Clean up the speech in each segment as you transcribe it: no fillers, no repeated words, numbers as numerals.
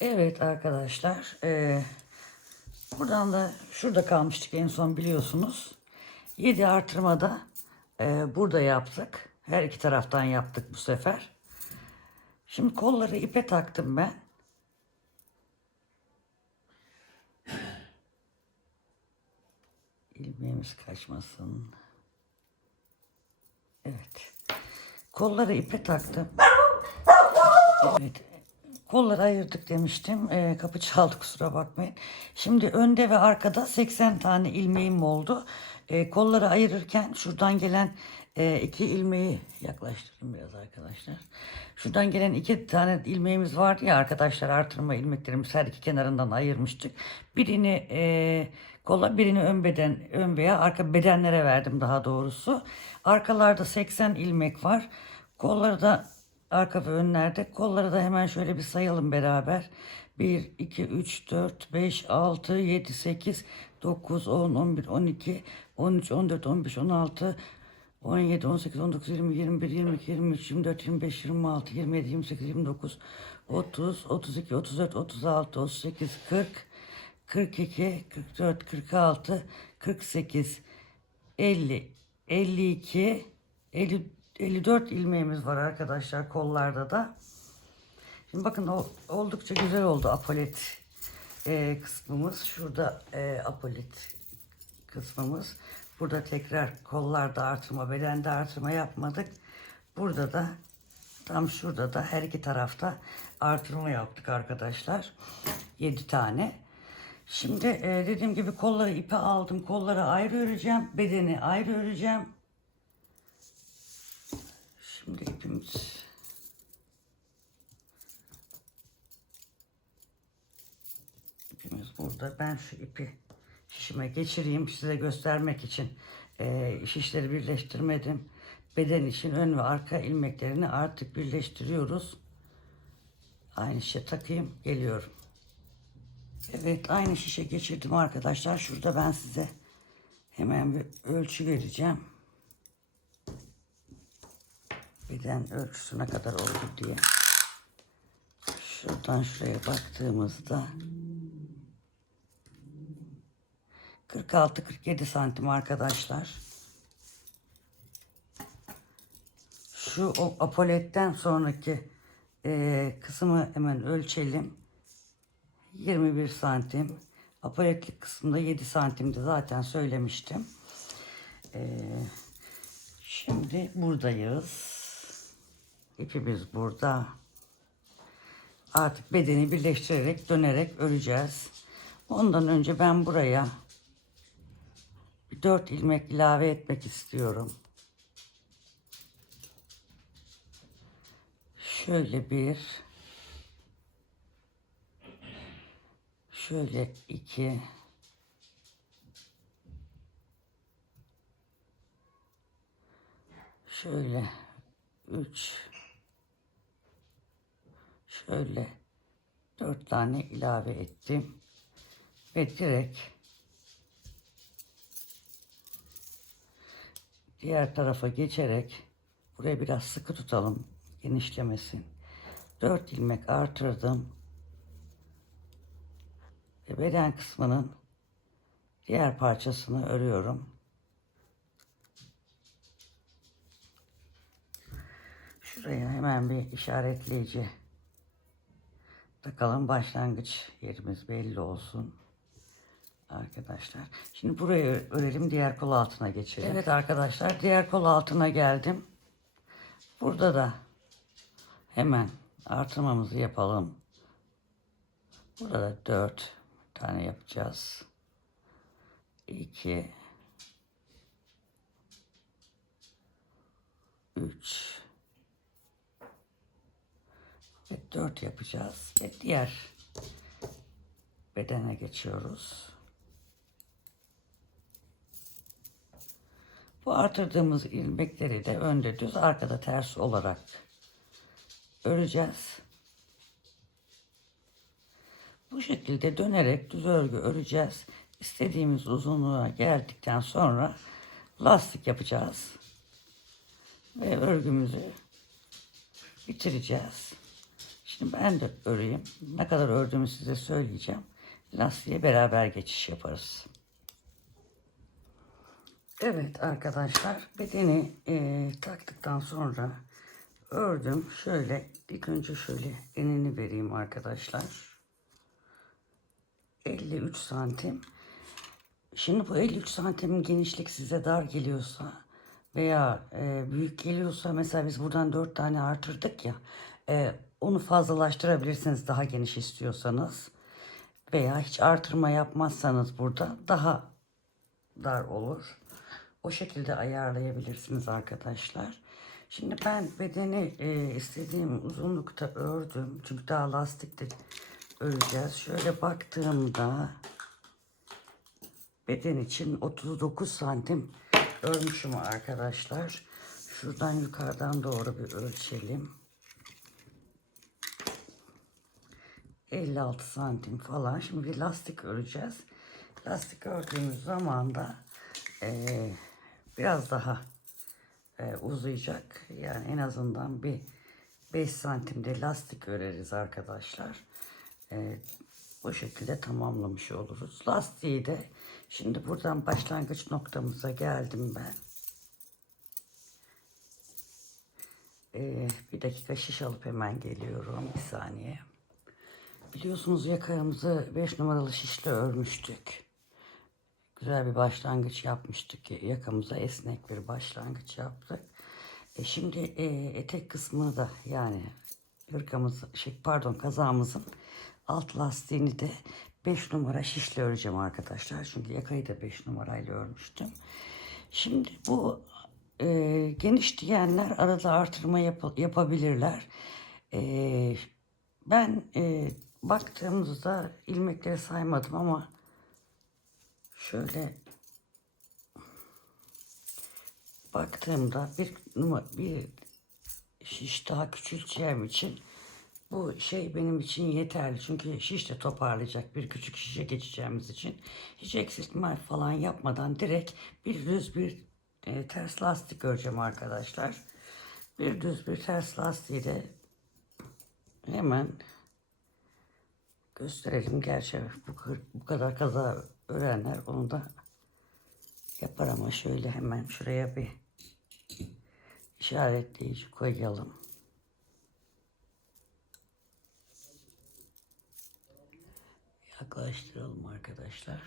Evet arkadaşlar, buradan da şurada kalmıştık en son biliyorsunuz. 7 artırmada burada yaptık. Her iki taraftan yaptık bu sefer. Şimdi kolları ipe taktım ben. İlmeğimiz kaçmasın. Evet. Kolları ipe taktım. Evet. Kolları ayırdık demiştim. Kapı çaldı, kusura bakmayın. Şimdi önde ve arkada 80 tane ilmeğim oldu. Kolları ayırırken şuradan gelen iki ilmeği yaklaştırın biraz arkadaşlar. Şuradan gelen iki tane ilmeğimiz vardı ya arkadaşlar, artırma ilmeklerimiz her iki kenarından ayırmıştık. Birini kola, birini ön veya arka bedenlere verdim daha doğrusu. Arkalarda 80 ilmek var. Kolları da arka ve önlerde. Kolları da hemen şöyle bir sayalım beraber. 1, 2, 3, 4, 5, 6, 7, 8, 9, 10, 11, 12, 13, 14, 15, 16, 17, 18, 19, 20, 21, 22, 23, 24, 25, 26, 27, 28, 29, 30, 32, 34, 36, 38, 40, 42, 44, 46, 48, 50, 52, 50, 54 ilmeğimiz var arkadaşlar kollarda da. Şimdi bakın oldukça güzel oldu apolet kısmımız. Şurada apolet kısmımız. Burada tekrar kollarda artırma, bedende artırma yapmadık. Burada da tam şurada da her iki tarafta artırma yaptık arkadaşlar. 7 tane. Şimdi dediğim gibi kolları ipe aldım. Kolları ayrı öreceğim. Bedeni ayrı öreceğim. Şimdi ipimiz burada. Ben şu ipi şişime geçireyim size göstermek için. Şişleri birleştirmedim. Beden için ön ve arka ilmeklerini artık birleştiriyoruz. Aynı şişe takayım, geliyorum. Evet, aynı şişe geçirdim arkadaşlar. Şurada ben size hemen bir ölçü vereceğim. Beden ölçüsüne kadar oldu diye. Şuradan şuraya baktığımızda 46-47 santim arkadaşlar. Şu apoletten sonraki kısmı hemen ölçelim. 21 santim. Apoletlik kısmında 7 santimdi, zaten söylemiştim. Şimdi buradayız. İpimiz burada. Artık bedeni birleştirerek dönerek öreceğiz. Ondan önce ben buraya 4 ilmek ilave etmek istiyorum. Şöyle bir, şöyle 2, şöyle 3, şöyle 4 tane ilave ettim ve direkt diğer tarafa geçerek buraya biraz sıkı tutalım, genişlemesin. 4 ilmek artırdım ve beden kısmının diğer parçasını örüyorum. Şuraya hemen bir işaretleyici takalım, başlangıç yerimiz belli olsun arkadaşlar. Şimdi burayı örelim, diğer kol altına geçelim. Evet arkadaşlar, diğer kol altına geldim. Burada da hemen artırmamızı yapalım. Burada da 4 tane yapacağız. 2, 3 ve 4 yapacağız ve diğer bedene geçiyoruz. Bu artırdığımız ilmekleri de önde düz, arkada ters olarak öreceğiz. Bu şekilde dönerek düz örgü öreceğiz. İstediğimiz uzunluğa geldikten sonra lastik yapacağız. Ve örgümüzü bitireceğiz. Şimdi ben de öreyim. Ne kadar ördüğümü size söyleyeceğim. Lastiğe beraber geçiş yaparız. Evet arkadaşlar, bedeni taktıktan sonra ördüm. Şöyle ilk önce şöyle enini vereyim arkadaşlar. 53 santim. Şimdi bu 53 santimin genişlik size dar geliyorsa veya büyük geliyorsa, mesela biz buradan 4 tane artırdık ya, onu fazlalaştırabilirsiniz daha geniş istiyorsanız, veya hiç artırma yapmazsanız burada daha dar olur. O şekilde ayarlayabilirsiniz arkadaşlar. Şimdi ben bedeni istediğim uzunlukta ördüm. Çünkü daha lastik de öreceğiz. Şöyle baktığımda beden için 39 santim örmüşüm arkadaşlar. Şuradan yukarıdan doğru bir ölçelim. 56 santim falan. Şimdi bir lastik öreceğiz. Lastik ördüğümüz zaman da biraz daha uzayacak. Yani en azından bir 5 santimde lastik öreriz arkadaşlar. Bu şekilde tamamlamış oluruz. Lastiği de şimdi buradan başlangıç noktamıza geldim ben. Bir dakika şiş alıp hemen geliyorum. Bir saniye. Biliyorsunuz yakamızı 5 numaralı şişle örmüştük. Güzel bir başlangıç yapmıştık. Yakamıza esnek bir başlangıç yaptık. Şimdi etek kısmını da, yani hırkamız, kazağımızın alt lastiğini de 5 numara şişle öreceğim arkadaşlar. Çünkü yakayı da 5 numarayla örmüştüm. Şimdi bu geniş diyenler arada artırma yapabilirler. Ben baktığımızda ilmekleri saymadım ama şöyle baktığımda bir şiş daha küçülteceğim için bu şey benim için yeterli. Çünkü şiş de toparlayacak, bir küçük şişe geçeceğimiz için hiç eksiltme falan yapmadan direkt bir düz bir ters lastik öreceğim arkadaşlar. Bir düz bir ters lastiği de hemen gösterelim. Gerçi bu kadar kaza öğrenler onu da yapar ama şöyle hemen şuraya bir işaretleyici koyalım. Yaklaştıralım arkadaşlar.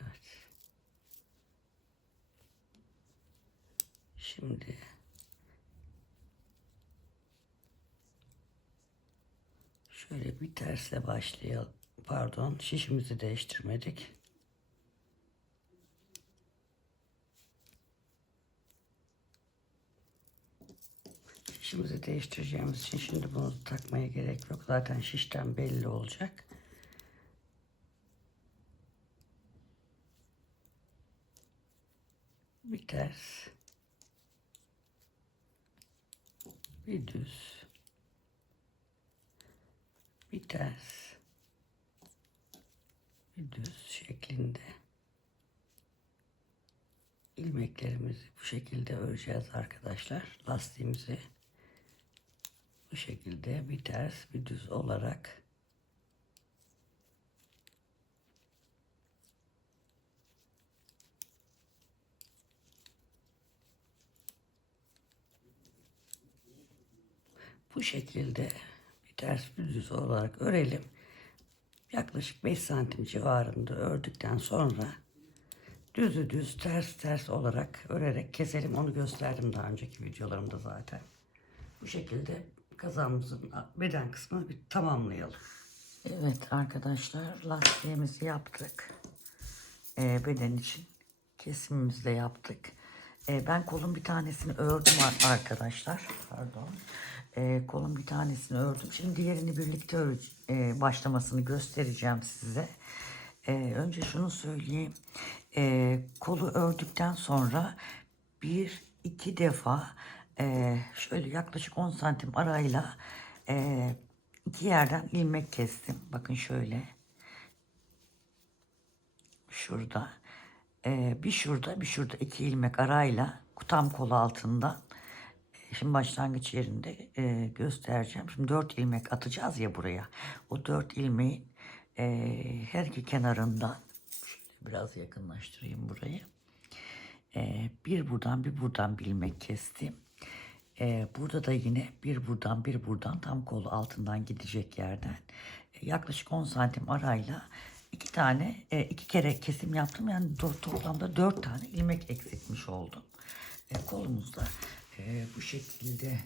Evet. Şimdi şöyle bir tersle başlayalım. Pardon, şişimizi değiştirmedik. Şişimizi değiştireceğimiz için şimdi bunu takmaya gerek yok. Zaten şişten belli olacak. Bir ters, bir düz, bir ters, bir düz şeklinde ilmeklerimizi bu şekilde öreceğiz arkadaşlar. Lastiğimizi bu şekilde bir ters bir düz olarak bu şekilde bir ters bir düz olarak örelim. Yaklaşık 5 santim civarında ördükten sonra düzü düz ters ters olarak örerek keselim. Onu gösterdim daha önceki videolarımda zaten. Bu şekilde kazağımızın beden kısmını bir tamamlayalım. Evet arkadaşlar, lastiğimizi yaptık. Beden için kesimimizi de yaptık. Ben kolun bir tanesini ördüm arkadaşlar. Pardon. Kolun bir tanesini ördüm. Şimdi diğerini birlikte başlamasını göstereceğim size. Önce şunu söyleyeyim. Kolu ördükten sonra bir iki defa şöyle yaklaşık 10 santim arayla iki yerden ilmek kestim. Bakın şöyle. şurada, bir şurada, bir şurada 2 ilmek arayla tam kol altından. Şimdi başlangıç yerinde göstereceğim. Şimdi 4 ilmek atacağız ya buraya. O 4 ilmeğin her iki kenarından şöyle biraz yakınlaştırayım burayı. Bir buradan bir buradan bir ilmek kestim. Burada da yine bir buradan bir buradan tam kol altından gidecek yerden yaklaşık 10 santim arayla iki kere kesim yaptım. Yani toplamda 4 tane ilmek eksiltmiş oldum. Kolumuzda bu şekilde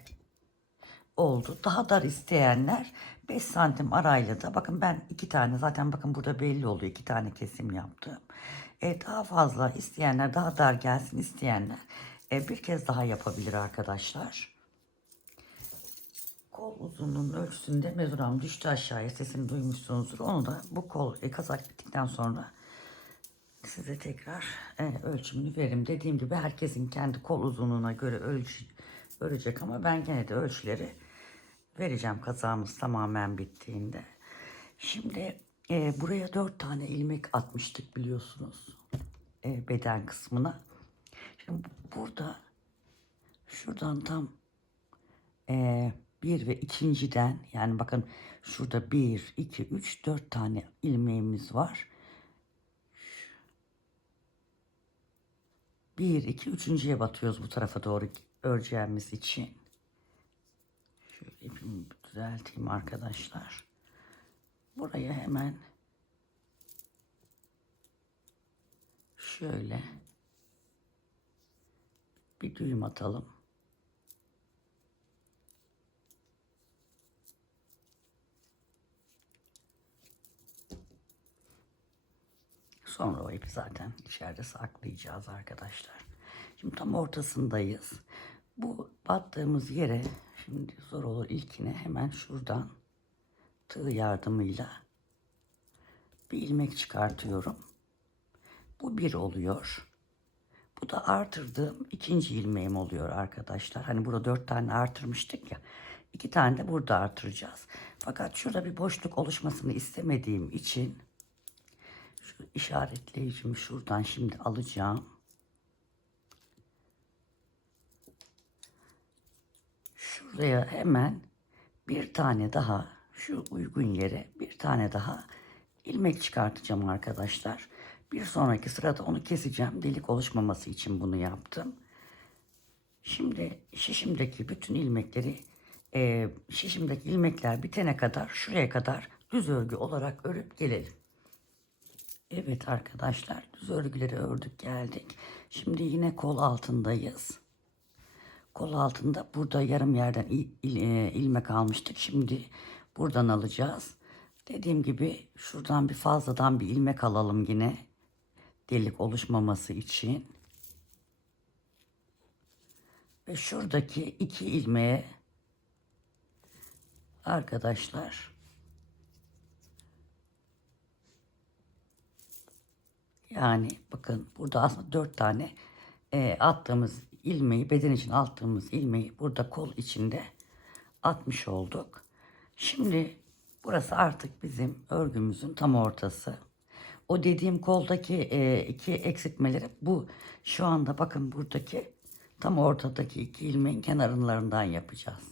oldu. Daha dar isteyenler 5 santim arayla da, bakın ben 2 tane zaten, bakın burada belli oluyor, 2 tane kesim yaptım. Daha fazla isteyenler, daha dar gelsin isteyenler bir kez daha yapabilir arkadaşlar. Kol uzunluğunun ölçüsünde mezuram düştü aşağıya, sesini duymuşsunuzdur. Onu da bu kol kazak bittikten sonra size tekrar ölçümünü veririm. Dediğim gibi herkesin kendi kol uzunluğuna göre örecek ama ben gene de ölçüleri vereceğim kazağımız tamamen bittiğinde. Şimdi buraya 4 tane ilmek atmıştık biliyorsunuz beden kısmına. Şimdi burada şuradan tam 1 ve ikinciden, yani bakın şurada 1, 2, 3, 4 tane ilmeğimiz var. 1, 2, üçüncüye batıyoruz bu tarafa doğru öreceğimiz için. Şöyle ipimi düzelteyim arkadaşlar. Buraya hemen şöyle bir düğüm atalım. Sonra o ipi zaten içeride saklayacağız arkadaşlar. Şimdi tam ortasındayız. Bu battığımız yere şimdi zor olur, ilkine hemen şuradan tığ yardımıyla bir ilmek çıkartıyorum. Bu bir oluyor. Bu da artırdığım ikinci ilmeğim oluyor arkadaşlar. Hani burada 4 tane artırmıştık ya. 2 tane de burada artıracağız. Fakat şurada bir boşluk oluşmasını istemediğim için şu işaretleyicimi şuradan şimdi alacağım. Şuraya hemen bir tane daha, şu uygun yere bir tane daha ilmek çıkartacağım arkadaşlar. Bir sonraki sırada onu keseceğim. Delik oluşmaması için bunu yaptım. Şimdi şişimdeki bütün ilmekleri, şişimdeki ilmekler bitene kadar şuraya kadar düz örgü olarak örüp gelelim. Evet arkadaşlar, düz örgüleri ördük geldik. Şimdi yine kol altındayız. Kol altında burada yarım yerden ilmek almıştık. Şimdi buradan alacağız. Dediğim gibi şuradan bir fazladan bir ilmek alalım yine. Delik oluşmaması için. Ve şuradaki 2 ilmeğe arkadaşlar, yani bakın burada aslında 4 tane attığımız ilmeği, beden için attığımız ilmeği burada kol içinde atmış olduk. Şimdi burası artık bizim örgümüzün tam ortası. O dediğim koldaki 2 eksiltmeleri bu şu anda, bakın buradaki tam ortadaki 2 ilmeğin kenarlarından yapacağız.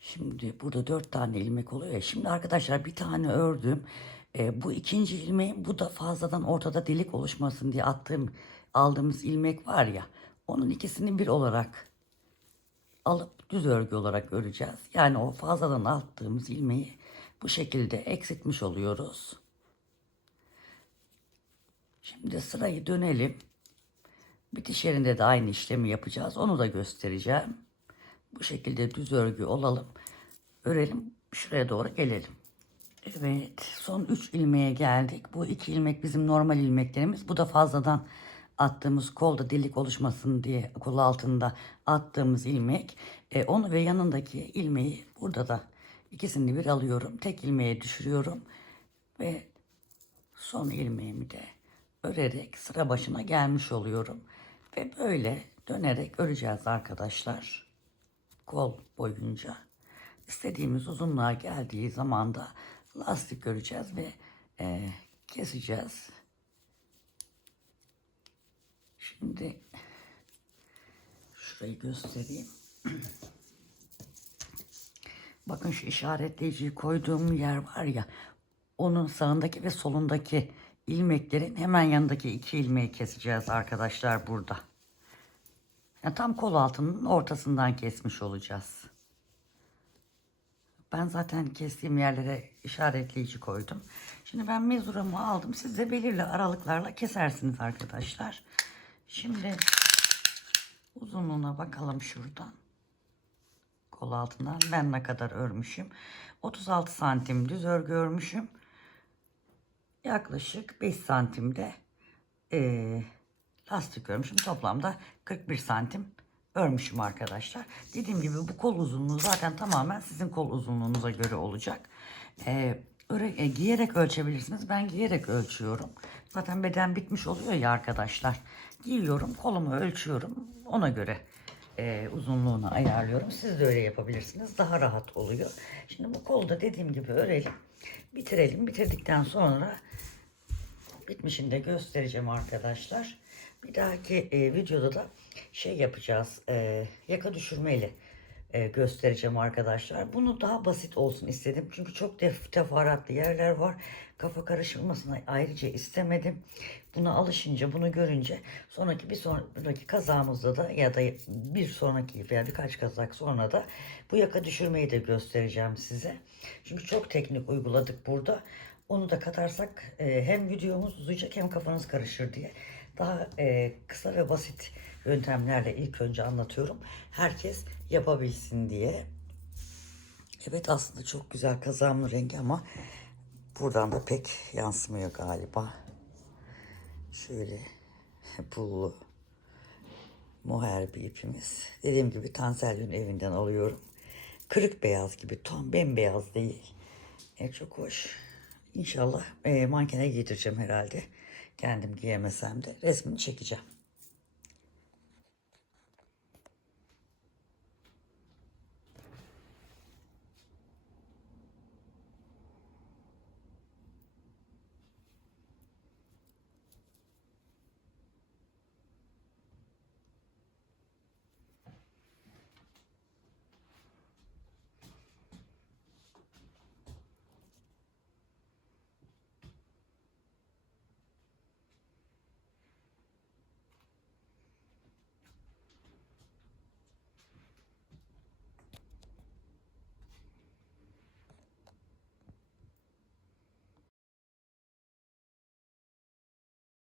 Şimdi burada 4 tane ilmek oluyor ya. Şimdi arkadaşlar bir tane ördüm. Bu ikinci ilmeğin, bu da fazladan ortada delik oluşmasın diye aldığımız ilmek var ya. Onun ikisini bir olarak alıp düz örgü olarak öreceğiz. Yani o fazladan attığımız ilmeği bu şekilde eksiltmiş oluyoruz. Şimdi sırayı dönelim. Bitiş yerinde de aynı işlemi yapacağız. Onu da göstereceğim. Bu şekilde düz örgü olalım. Örelim. Şuraya doğru gelelim. Evet. Son 3 ilmeğe geldik. Bu 2 ilmek bizim normal ilmeklerimiz. Bu da fazladan attığımız, kolda delik oluşmasın diye kol altında attığımız ilmek. Onu ve yanındaki ilmeği burada da ikisini bir alıyorum. Tek ilmeğe düşürüyorum. Ve son ilmeğimi de örerek sıra başına gelmiş oluyorum. Ve böyle dönerek öreceğiz arkadaşlar. Kol boyunca. İstediğimiz uzunluğa geldiği zaman da lastik öreceğiz ve keseceğiz. Şimdi şurayı göstereyim. Bakın şu işaretleyiciyi koyduğum yer var ya, onun sağındaki ve solundaki ilmeklerin hemen yanındaki 2 ilmeği keseceğiz arkadaşlar burada. Yani tam kol altının ortasından kesmiş olacağız. Ben zaten kestiğim yerlere işaretleyici koydum. Şimdi ben mezuramı aldım. Siz de belirli aralıklarla kesersiniz arkadaşlar. Şimdi uzunluğuna bakalım şuradan. Kol altından ben ne kadar örmüşüm. 36 santim düz örgü örmüşüm. Yaklaşık 5 santimde lastik örmüşüm. Toplamda 41 santim örmüşüm arkadaşlar. Dediğim gibi bu kol uzunluğu zaten tamamen sizin kol uzunluğunuza göre olacak. Giyerek ölçebilirsiniz. Ben giyerek ölçüyorum. Zaten beden bitmiş oluyor ya arkadaşlar. Giyiyorum, kolumu ölçüyorum. Ona göre uzunluğunu ayarlıyorum. Siz de öyle yapabilirsiniz. Daha rahat oluyor. Şimdi bu kolu da dediğim gibi örelim. Bitirelim. Bitirdikten sonra bitmişini de göstereceğim arkadaşlar. Bir dahaki videoda da şey yapacağız. Yaka düşürmeyle göstereceğim arkadaşlar. Bunu daha basit olsun istedim. Çünkü çok teferruatlı yerler var. Kafa karışılmasını ayrıca istemedim. Buna alışınca, bunu görünce bir sonraki kazamızda da ya da bir sonraki veya birkaç kazak sonra da bu yaka düşürmeyi de göstereceğim size. Çünkü çok teknik uyguladık burada. Onu da katarsak hem videomuz uzayacak hem kafanız karışır diye daha kısa ve basit yöntemlerle ilk önce anlatıyorum. Herkes yapabilsin diye. Evet, aslında çok güzel kazağımın rengi ama buradan da pek yansımıyor galiba. Şöyle pullu moher bir ipimiz. Dediğim gibi Tansel'in evinden alıyorum. Kırık beyaz gibi, tam bembeyaz değil. Çok hoş. İnşallah mankene giydireceğim herhalde. Kendim giyemesem de resmini çekeceğim.